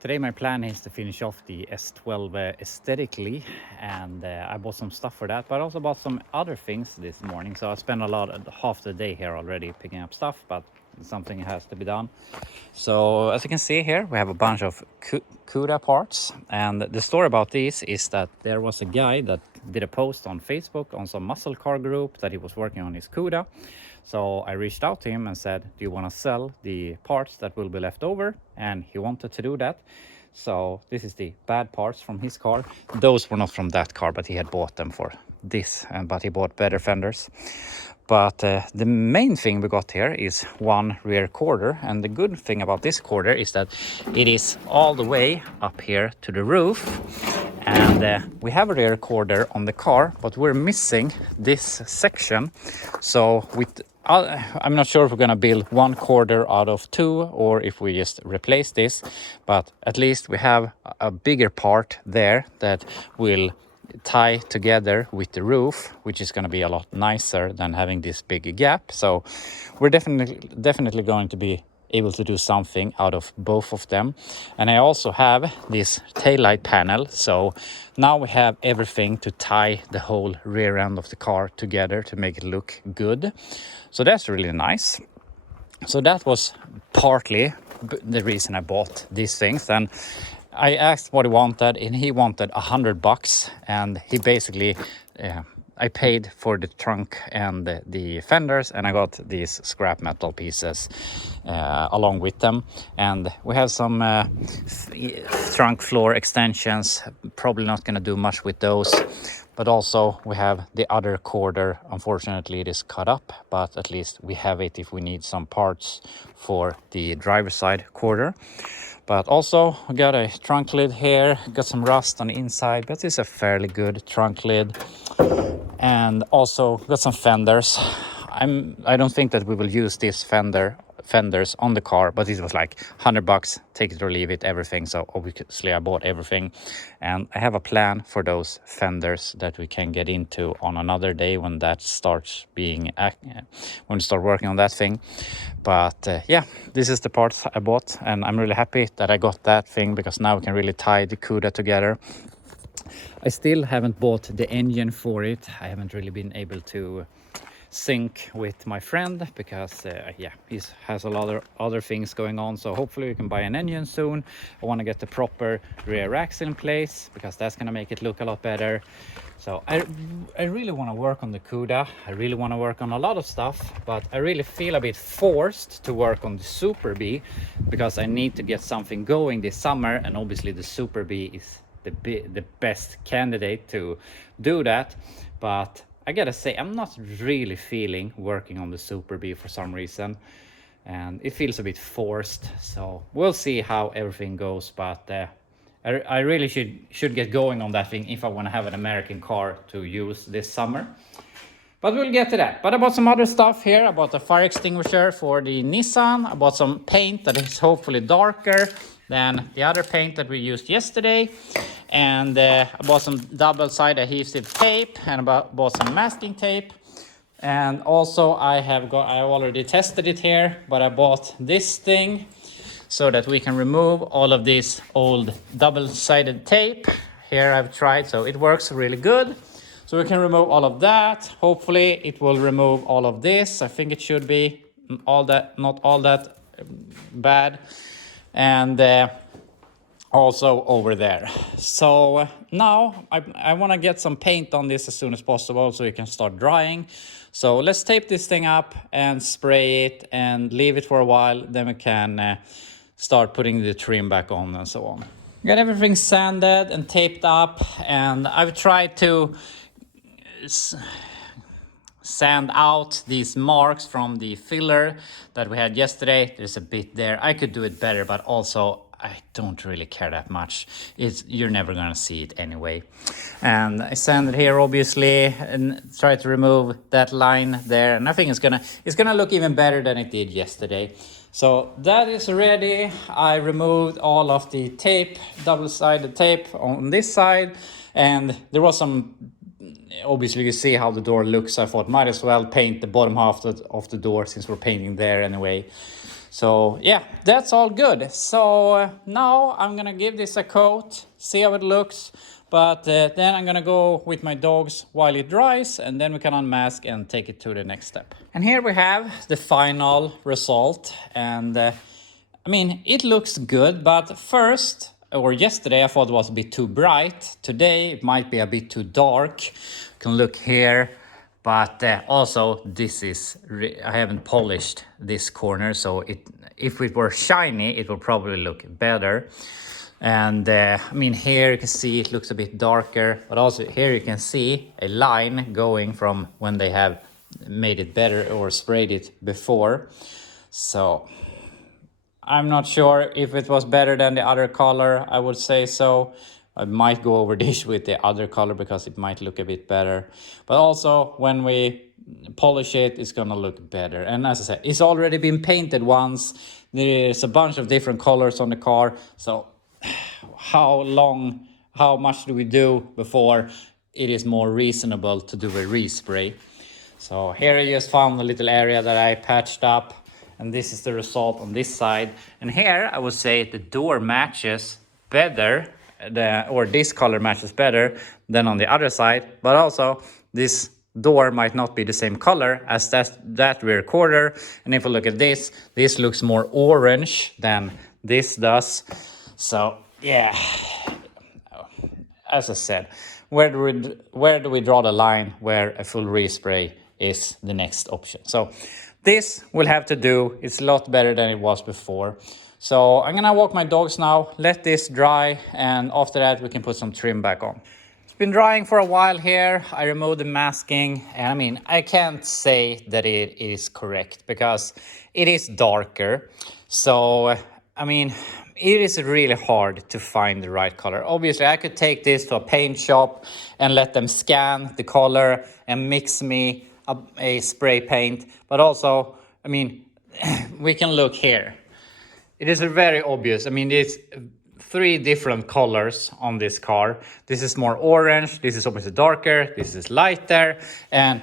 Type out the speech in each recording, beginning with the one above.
Today my plan is to finish off the S12 aesthetically, and I bought some stuff for that, but also bought some other things this morning. So I spent half the day here already picking up stuff, but something has to be done. So as you can see here, we have a bunch of CUDA parts, and the story about this is that there was a guy that did a post on Facebook on some muscle car group that he was working on his CUDA. So I reached out to him and said, do you want to sell the parts that will be left over? And he wanted to do that. So this is the bad parts from his car. Those were not from that car, but he had bought them for this, but he bought better fenders. But the main thing we got here is one rear quarter, and the good thing about this quarter is that it is all the way up here to the roof, and we have a rear quarter on the car, but we're missing this section. So I'm not sure if we're gonna build one quarter out of two or if we just replace this, but at least we have a bigger part there that will tie together with the roof, which is going to be a lot nicer than having this big gap. So we're definitely going to be able to do something out of both of them. And I also have this taillight panel, so now we have everything to tie the whole rear end of the car together to make it look good. So that's really nice. So that was partly the reason I bought these things. And I asked what he wanted, and he wanted $100, and he basically I paid for the trunk and the fenders, and I got these scrap metal pieces along with them. And we have some trunk floor extensions, probably not going to do much with those. But also we have the other quarter. Unfortunately, it is cut up, but at least we have it if we need some parts for the driver's side quarter. But also we got a trunk lid here, got some rust on the inside, but it's a fairly good trunk lid. And also got some fenders. I don't think that we will use this fenders on the car, but it was like $100, take it or leave it, everything. So obviously I bought everything, and I have a plan for those fenders that we can get into on another day when that starts being when we start working on that thing. But yeah, this is the parts I bought, and I'm really happy that I got that thing, because now we can really tie the CUDA together. I still haven't bought the engine for it. I haven't really been able to sync with my friend, because yeah, he has a lot of other things going on. So hopefully we can buy an engine soon. I want to get the proper rear axle in place, because that's going to make it look a lot better. So I really want to work on the CUDA. I really want to work on a lot of stuff, but I really feel a bit forced to work on the Super B, because I need to get something going this summer, and obviously the Super B is the best candidate to do that. But I gotta say, I'm not really feeling working on the Super B for some reason, and it feels a bit forced. So we'll see how everything goes, but I really should get going on that thing if I want to have an American car to use this summer. But we'll get to that. But I bought some other stuff here. I bought a fire extinguisher for the Nissan. I bought some paint that is hopefully darker than the other paint that we used yesterday. And I bought some double-sided adhesive tape, and I bought some masking tape. And also I already tested it here, but I bought this thing so that we can remove all of this old double-sided tape. Here I've tried, so it works really good. So we can remove all of that. Hopefully it will remove all of this. I think it should be not all that bad. And also over there. So now I want to get some paint on this as soon as possible so it can start drying. So let's tape this thing up and spray it and leave it for a while. Then we can start putting the trim back on and so on. Got everything sanded and taped up, and I've tried to sand out these marks from the filler that we had yesterday. There's a bit there. I could do it better, but also I don't really care that much. You're never gonna see it anyway. And I sanded here obviously and try to remove that line there, and I think it's gonna look even better than it did yesterday. So that is ready. I removed all of the tape, double-sided tape on this side, and there was some, obviously you see how the door looks. I thought might as well paint the bottom half of the door since we're painting there anyway. So yeah, that's all good. So now I'm gonna give this a coat, see how it looks. But then I'm gonna go with my dogs while it dries, and then we can unmask and take it to the next step. And here we have the final result. And I mean, it looks good, but first, or yesterday, I thought it was a bit too bright. Today, it might be a bit too dark. You can look here. But also, this is, I haven't polished this corner, so if it were shiny, it would probably look better. And I mean, here you can see it looks a bit darker, but also here you can see a line going from when they have made it better or sprayed it before. So I'm not sure if it was better than the other color. I would say so. I might go over this with the other color because it might look a bit better. But also when we polish it, it's gonna look better. And as I said, it's already been painted once. There's a bunch of different colors on the car. So how much do we do before it is more reasonable to do a respray? So here I just found a little area that I patched up. And this is the result on this side. And here I would say the door matches better, or this color matches better than on the other side. But also this door might not be the same color as that rear quarter. And if we look at this looks more orange than this does. So yeah, as I said, where do we draw the line where a full respray is the next option? So this will have to do. It's a lot better than it was before. So I'm gonna walk my dogs now, let this dry, and after that we can put some trim back on. It's been drying for a while here. I removed the masking, and I mean, I can't say that it is correct because it is darker. So I mean, it is really hard to find the right color. Obviously, I could take this to a paint shop and let them scan the color and mix me a spray paint. But also, I mean, we can look here. It is very obvious. I mean, there's 3 different colors on this car. This is more orange, this is obviously darker, this is lighter, and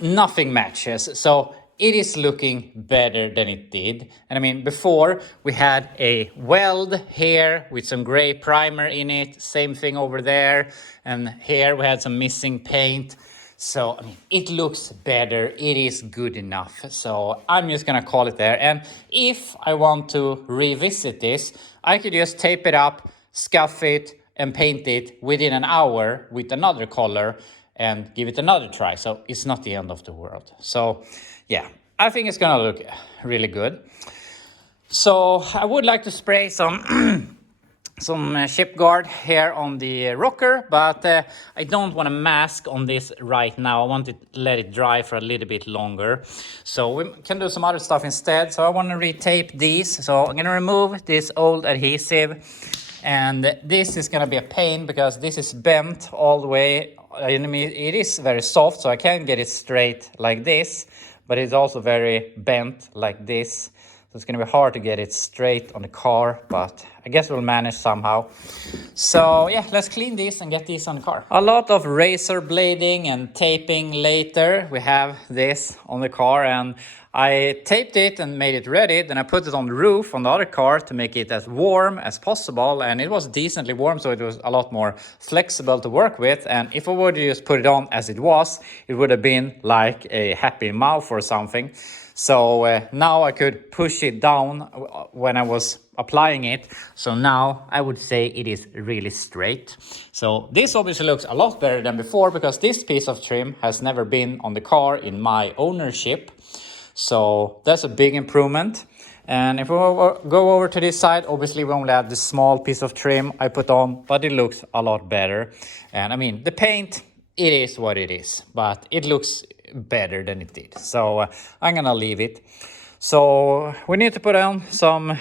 nothing matches. So it is looking better than it did. And I mean, before we had a weld here with some gray primer in it, same thing over there. And here we had some missing paint. So I mean, it looks better, it is good enough. So I'm just gonna call it there. And if I want to revisit this, I could just tape it up, scuff it, and paint it within an hour with another color and give it another try. So it's not the end of the world. So yeah, I think it's gonna look really good. So I would like to spray some chip guard here on the rocker, but I don't want to mask on this right now. I want to let it dry for a little bit longer. So we can do some other stuff instead. So I want to retape these. So I'm going to remove this old adhesive. And this is going to be a pain because this is bent all the way. I mean, it is very soft, so I can't get it straight like this. But it's also very bent like this. So it's going to be hard to get it straight on the car, but I guess we'll manage somehow. So yeah, let's clean these and get these on the car. A lot of razor blading and taping later. We have this on the car, and I taped it and made it ready. Then I put it on the roof on the other car to make it as warm as possible. And it was decently warm, so it was a lot more flexible to work with. And if I would just put it on as it would have been like a happy mouth or something. So now I could push it down when I was applying it. So now I would say it is really straight. So this obviously looks a lot better than before because this piece of trim has never been on the car in my ownership. So that's a big improvement. And if we go over to this side, obviously we only have this small piece of trim I put on, but it looks a lot better. And I mean, the paint, it is what it is, but it looks better than it did. So I'm gonna leave it. So we need to put on some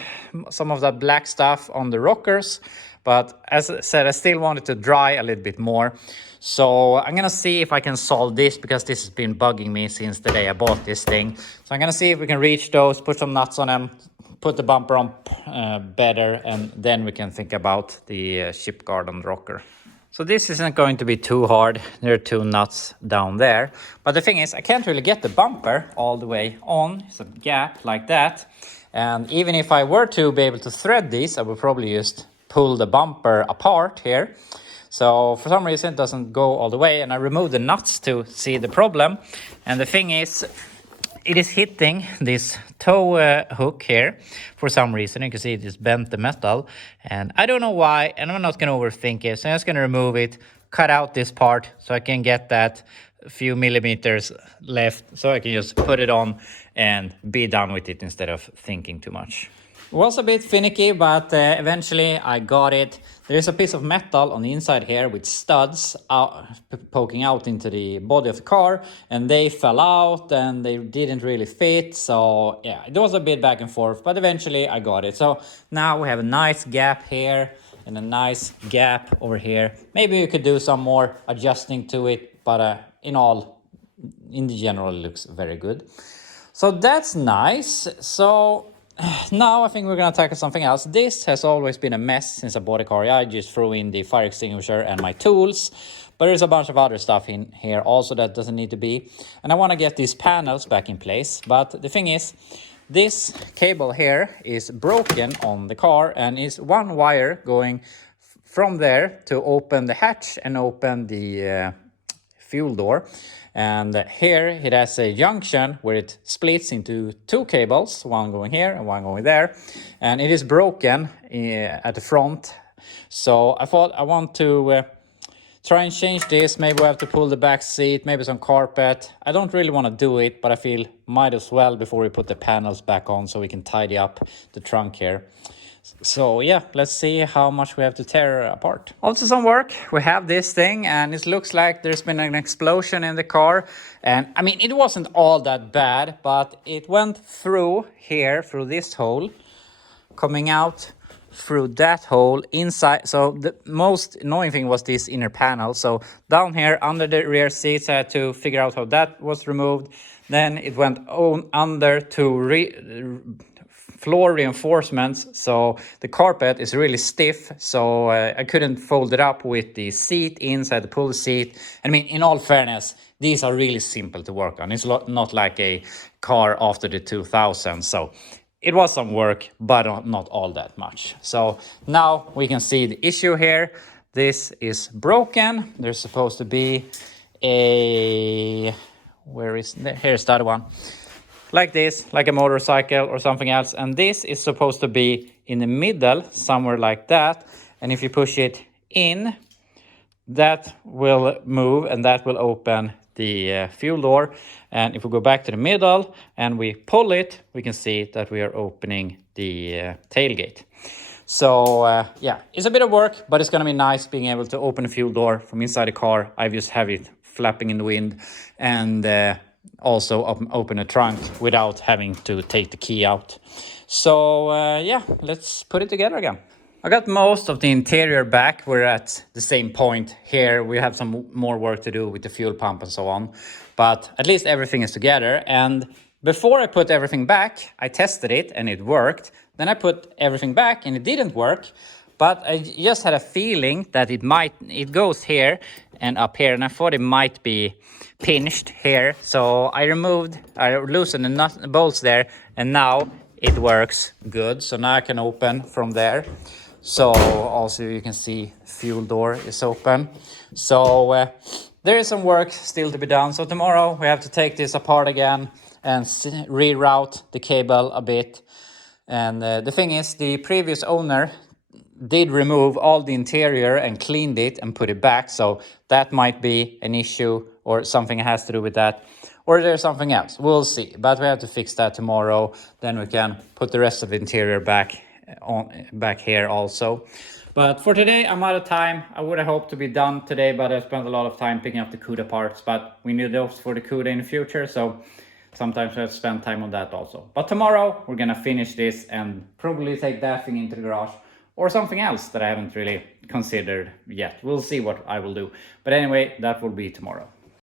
of that black stuff on the rockers, but as I said, I still want it to dry a little bit more. So I'm gonna see if I can solve this because this has been bugging me since the day I bought this thing. So I'm gonna see if we can reach those, put some nuts on them, put the bumper on better, and then we can think about the chip guard on the rocker. So this isn't going to be too hard. There are 2 nuts down there. But the thing is, I can't really get the bumper all the way on. It's a gap like that. And even if I were to be able to thread these, I would probably just pull the bumper apart here. So for some reason it doesn't go all the way, and I removed the nuts to see the problem. And the thing is, it is hitting this toe hook here for some reason. You can see it just bent the metal, and I don't know why, and I'm not going to overthink it. So I'm just going to remove it, cut out this part so I can get that few millimeters left, so I can just put it on and be done with it instead of thinking too much. It was a bit finicky, but eventually I got it. There's a piece of metal on the inside here with studs poking out into the body of the car, and they fell out and they didn't really fit. So yeah, it was a bit back and forth, but eventually I got it. So now we have a nice gap here and a nice gap over here. Maybe you could do some more adjusting to it, but in the general, it looks very good. So that's nice. So now I think we're gonna tackle something else. This has always been a mess since I bought a car. I just threw in the fire extinguisher and my tools, but there's a bunch of other stuff in here also that doesn't need to be. And I want to get these panels back in place, but the thing is, this cable here is broken on the car, and is one wire going from there to open the hatch and open the fuel door. And here it has a junction where it splits into two cables, one going here and one going there, and it is broken at the front. So I thought I want to try and change this. Maybe we have to pull the back seat, maybe some carpet. I don't really want to do it, but I feel might as well before we put the panels back on, so we can tidy up the trunk here. So yeah, let's see how much we have to tear apart. Also some work. We have this thing, and it looks like there's been an explosion in the car. And I mean, it wasn't all that bad, but it went through here, through this hole, coming out through that hole inside. So the most annoying thing was this inner panel. So down here under the rear seats, I had to figure out how that was removed. Then it went under to floor reinforcements, so the carpet is really stiff, so I couldn't fold it up with the seat inside the pull seat. I mean, in all fairness, these are really simple to work on. It's not like a car after the 2000s, so it was some work, but not all that much. So now we can see the issue here. This is broken. There's supposed to be a, here's the other one. Like this, like a motorcycle or something else. And this is supposed to be in the middle, somewhere like that. And if you push it in, that will move and that will open the fuel door. And if we go back to the middle and we pull it, we can see that we are opening the tailgate. So yeah, it's a bit of work, but it's gonna be nice being able to open the fuel door from inside the car. I just have it flapping in the wind, and also open a trunk without having to take the key out. So yeah, let's put it together again. I got most of the interior back. We're at the same point here. We have some more work to do with the fuel pump and so on, but at least everything is together. And before I put everything back, I tested it and it worked. Then I put everything back and it didn't work, but I just had a feeling that it goes here and up here, and I thought it might be pinched here. So I loosened the bolts there, and now it works good. So now I can open from there. So also you can see fuel door is open. So there is some work still to be done. So tomorrow we have to take this apart again and reroute the cable a bit. And the thing is, the previous owner did remove all the interior and cleaned it and put it back, so that might be an issue or something has to do with that, or there's something else. We'll see, but we have to fix that tomorrow. Then we can put the rest of the interior back here also. But for today, I'm out of time. I would have hoped to be done today, but I spent a lot of time picking up the CUDA parts, but we need those for the CUDA in the future, so sometimes we have to spend time on that also. But tomorrow we're gonna finish this and probably take that thing into the garage, or something else that I haven't really considered yet. We'll see what I will do. But anyway, that will be tomorrow.